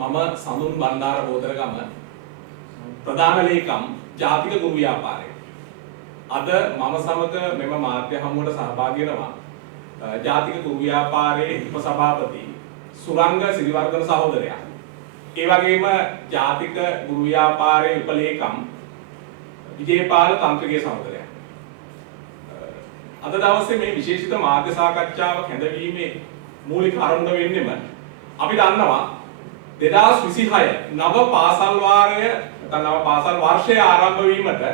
මම සඳුන් බණ්ඩාර බෝදරගම ප්‍රධාන ලේකම් ජාතික ගුරු ව්‍යාපාරය. අද මම සමග මෙම මාධ්‍ය හමුවට සහභාගී වෙනවා ජාතික ගුරු ව්‍යාපාරයේ උපසභාපති සුරංග සිරිවර්ධන සහෝදරයා. ඒ වගේම ජාතික ගුරු ව්‍යාපාරයේ උපලේකම් විජේපාල තන්ත්‍රිකේ සහෝදරයා. අද දවසේ මේ විශේෂිත මාධ්‍ය සාකච්ඡාවක් හැඳවීමේ මූලික අරමුණ වෙන්නේම අපි දන්නවා 2026 නව පාසල් වාරය නැත්නම් නව පාසල් වර්ෂය ආරම්භ වීමට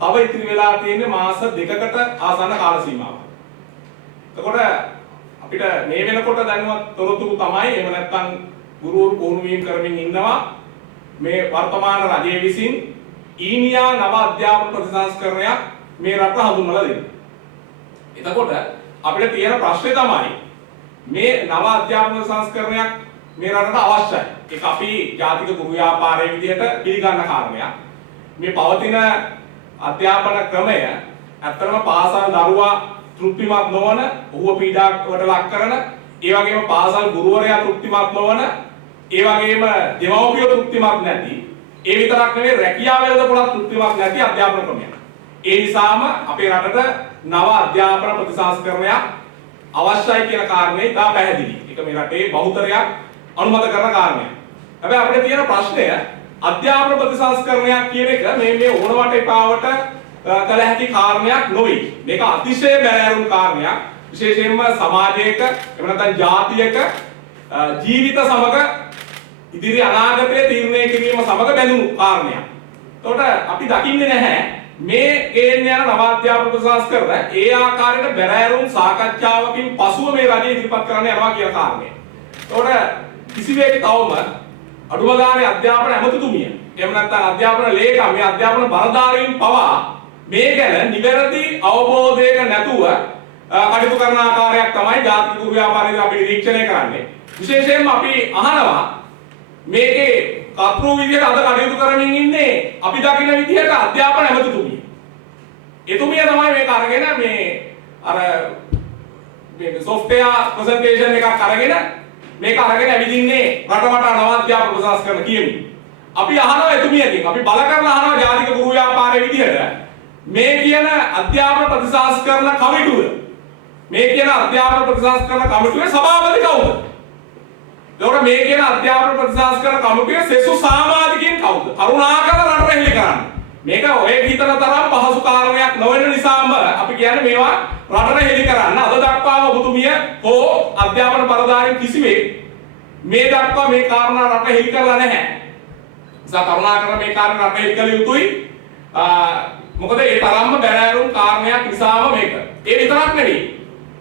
තව ඉතිරි වෙලා තියෙන්නේ මාස දෙකකට ආසන්න කාල සීමාවක්. එතකොට අපිට මේ වෙනකොට දැනුවත් තොරතුරු තමයි එහෙම නැත්නම් ගුරුවරු පුහුණු වීම කරමින් ඉන්නවා මේ වර්තමාන රජයේ විසින් ඊනියා නව අධ්‍යාපන ප්‍රතිසංස්කරණයක් මේ රට හඳුන්වලා දෙන්නේ. එතකොට අපිට තියෙන ප්‍රශ්නේ තමයි මේ නව අධ්‍යාපන සංස්කරණයක් මේ රටට අවශ්‍යයි. ඒක අපි ජාතික ගුරු ව්‍යාපාරයේ විදිහට පිළිගන්න කාරණයක්. මේ පවතින අධ්‍යාපන ක්‍රමය ඇත්තටම පාසල් දරුවා තෘප්තිමත් නොවන, ඔහුව පීඩාවට ලක් කරන, ඒ වගේම පාසල් ගුරුවරයා තෘප්තිමත් නොවන, ඒ වගේම දෙමව්පියෝ තෘප්තිමත් නැති, ඒ විතරක් නෙවෙයි රැකියාව වලද තෘප්තිමත් නැති අධ්‍යාපන ක්‍රමයක්. ඒ නිසාම අපේ රටට නව අධ්‍යාපන ප්‍රතිසංස්කරණයක් අවශ්‍යයි කියන කාරණේ ඉතා පැහැදිලි. ඒක මේ රටේ බහුතරයක් අනුමත කරන කාරණයක්. හැබැයි අපිට තියෙන ප්‍රශ්නය අධ්‍යාපන ප්‍රතිසංස්කරණයක් කියන එක මේ ඕනවට එපාවට කළ හැකි කාරණයක් නොවේ. මේක අතිශය බැලෑරුම් කාරණයක්. විශේෂයෙන්ම සමාජයක එහෙම නැත්නම් ජාතියක ජීවිත සමග ඉදිරි අනාගතය තීරණය කිරීම සමග බැඳුණු කාරණයක්. එතකොට අපි දකින්නේ නැහැ මේ ගේන්න යන නව අධ්‍යාපන ප්‍රතිසංස්කරණ ඒ ආකාරයට බැලෑරුම් සාකච්ඡාවකින් පසුව මේ රජය ඉදිරිපත් කරන්න යනවා කියන කාරණය. එතකොට කිසිවෙක් තවම අඩුම ගානේ අධ්‍යාපන ඇමතිතුමිය එහෙම නැත්නම් අධ්‍යාපන ලේකම් මේ අධ්‍යාපන බලධාරීන් පවා මේ ගැන නිවැරදි අවබෝධයක නැතුව කටයුතු කරන ආකාරයක් තමයි ජාතික ගුරු ව්‍යාපාරයේදී අපි නිරීක්ෂණය කරන්නේ. විශේෂයෙන්ම අපි අහනවා මේකේ කර්තෘ විදියට අද කටයුතු කරමින් ඉන්නේ අපි දකින විදියට අධ්‍යාපන ඇමතිතුමිය. එතුමිය තමයි මේක අරගෙන මේ අර මේ සොෆ්ට්වෙයාර් ප්‍රසන්ටේෂන් එකක් අරගෙන මේක අරගෙන ඇවිදින්නේ රටමට නව අධ්‍යාපන ප්‍රතිසංස්කරණ කියමින්. අපි අහනවා එතුමියකින් අපි බල කරලා අහනවා ජාතික ගුරු ව්‍යාපාරයේ විදියට මේ කියන අධ්‍යාපන ප්‍රතිසංස්කරණ කමිටුව මේ කියන අධ්‍යාපන ප්‍රතිසංස්කරණ කමිටුවේ සභාපති කවුද? එතකොට මේ කියන අධ්‍යාපන ප්‍රතිසංස්කරණ කමිටුවේ සෙසු සමාජිකයින් කවුද? කරුණාකර රට රැහිලි කරන්න. මේක ඔය හිතන තරම් පහසු කාරණයක් නොවන නිසාම අපි කියන්නේ මේවා රටට හෙළි කරන්න. අද දක්වාම ඔබතුමිය හෝ අධ්‍යාපන බලධාරීන් කිසිවෙක් මේ දක්වා මේ කාරණා රට හෙළි කරලා නැහැ. නිසා කරුණාකර මේ කාරණා රට හෙළි කළ යුතුයි. මොකද ඒ තරම්ම බැලෑරුම් කාරණයක් නිසාම මේක. ඒ විතරක් නෙවෙයි.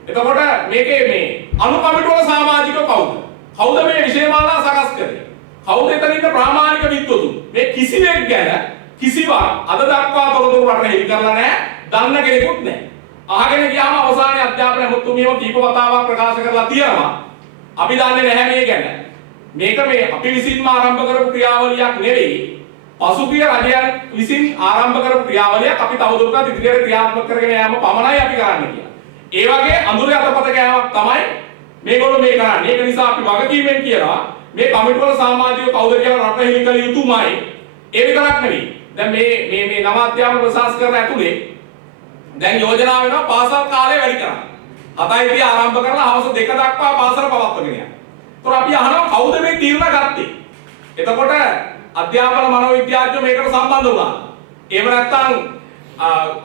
එතකොට මේකේ මේ අනු කමිටුවල සමාජිකව කවුද? කවුද මේ විෂයමාලා සකස් කරන්නේ? කවුද එතන ඉන්න ප්‍රාමාණික විද්වතුන්? මේ කිසිවෙක් ගැන කිසිවක් අද දක්වා තොරතුරු රට හෙළි කරලා නැහැ. දන්න කෙනෙකුත් නැහැ. අහගෙන ගියාම අවසානයේ අධ්‍යාපන ඇමතුමියම කීප වතාවක් ප්‍රකාශ කරලා තියෙනවා. අපි දන්නේ නැහැ මේ ගැන. මේක මේ අපි විසින්ම ආරම්භ කරපු ක්‍රියාවලියක් නෙවෙයි. පසුගිය රජයන් විසින් ආරම්භ කරපු ක්‍රියාවලියක් අපි තවදුරටත් ඉදිරියට ක්‍රියාත්මක කරගෙන යාම පමණයි අපි කරන්න කියලා. ඒ වගේ අඳුරේ අතපත ගෑමක් තමයි මේගොල්ලෝ මේ කරන්නේ. ඒක නිසා අපි වගකීමෙන් කියනවා මේ කමිටුවල සමාජික කවුද කියලා රට හෙළි කළ යුතුමයි. ඒ විතරක් නෙවෙයි. දැන් මේ නව අධ්‍යාපන ප්‍රතිසංස්කරණ ඇතුලේ දැන් යෝජනා වෙනවා පාසල් කාලය වැඩි කරන්න. 7යි ආරම්භ කරලා හවස 2 දක්වා පාසල පවත්වාගෙන යන්න. ඒතකොට අපි අහනවා කවුද මේ තීරණ ගත්තේ? එතකොට අධ්‍යාපන මනෝවිද්‍යාඥයෝ මේකට සම්බන්ධ වුණා. එහෙම නැත්නම්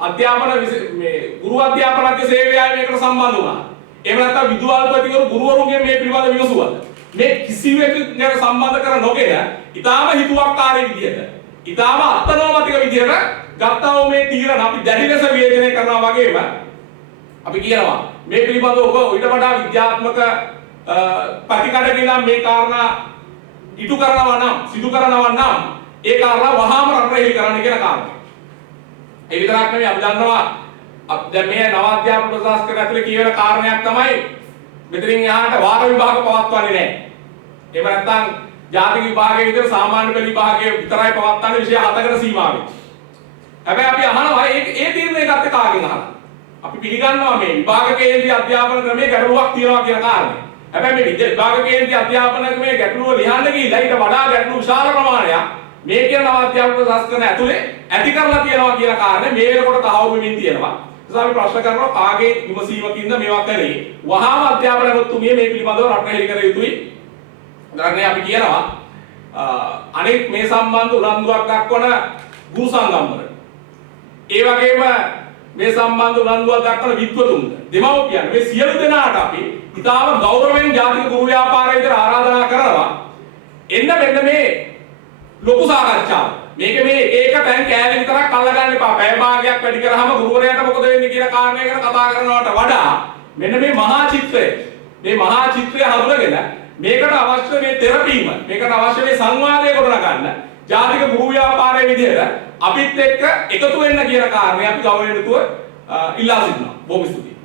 අධ්‍යාපන මේ ගුරු අධ්‍යාපනඥ සේවයයි මේකට සම්බන්ධ වුණා. එහෙම නැත්නම් විදුහල්පතිවරු ගුරුවරුන්ගේ මේ පිළිබඳ විමසුවා. මේ කිසිවෙක් ගැන සම්බන්ධ කර නොගෙන ඊටාම හිතුවක්කාරී විදියට ඊටාම අත්නෝමතික විදියට ගත්තව මේ තීරණ අපි දැඩි ලෙස විවේචනය කරනවා වගේම අපි කියනවා මේ පිළිබඳව ඔබ ඊට වඩා විද්‍යාත්මක ප්‍රතිකඩකින් මේ කාරණා ඉටු කරනවා නම් සිදු කරනවා නම් ඒ කාරණා වහාම රට හෙළි කරන්න කියන කාරණා. ඒ විතරක් නෙවෙයි අපි දන්නවා දැන් මේ නව අධ්‍යාපන ප්‍රතිසංස්කරණ ඇතුලේ කියවෙන කාරණයක් තමයි මෙතනින් එහාට වාර විභාග පවත්වන්නේ නැහැ. එහෙම නැත්නම් ජාතික විභාගයේ විතර සාමාන්‍ය පෙළ විභාගයේ විතරයි පවත්වන්නේ විෂය 7කට සීමා වෙච්ච. හැබැයි අපි අහනවා ඒ තීරණය ගත්තේ කාගෙන් අහලා? අපි පිළිගන්නවා මේ විභාග කේන්ද්‍රීය අධ්‍යාපන ක්‍රමයේ ගැටලුවක් තියෙනවා කියන කාරණේ. හැබැයි මේ විභාග කේන්ද්‍රීය අධ්‍යාපනයේ ගැටලුව ලියන්න ගිහිල්ලා ඊට වඩා ගැටලු විශාල ප්‍රමාණයක් මේ කියන නව අධ්‍යාපන සංස්කරණ ඇතුලේ ඇති කරලා තියෙනවා කියන කාරණේ මේ වෙනකොට තහවුරු වෙමින් තියෙනවා. ඒ නිසා අපි ප්‍රශ්න කරනවා කාගේ විමසීමකින්ද මේවා කරේ? වහාම අධ්‍යාපනතුමිය මේ පිළිබඳව රට හෙළි කර යුතුයි. දැන් අපි කියනවා අනෙක් මේ සම්බන්ධ උනන්දුවක් දක්වන ගුරු සංගම් වල. ඒ වගේම මේ සම්බන්ධ උනන්දුවක් දක්වන විද්වතුන්ද දෙමව්පියන් මේ සියලු දෙනාට අපි ඉතාම ගෞරවයෙන් ජාතික ගුරු ව්‍යාපාරයේදී ආරාධනා කරනවා. එන්න මෙන්න මේ ලොකු සාකච්ඡාවක්. මේක මේ ඒක දැන් කෑලි විතරක් අල්ලගන්න එපා. පැය භාගයක් වැඩි කරාම ගුරුවරයාට මොකද වෙන්නේ කියන කාරණය ගැන කතා කරනවට වඩා මෙන්න මේ මහා චිත්‍රය හඳුනගෙන මේකට අවශ්‍ය මේ තෙරපීම, මේකට අවශ්‍ය මේ සංවාදය ගොඩනගන්න ජාතික ගුරු ව්‍යාපාරයේ විදිහට අපිත් එක්ක එකතු වෙන්න කියන කාරණේ අපි ගෞරවයෙන් ඉල්ලා සිටිනවා. බොහොම ස්තුතියි.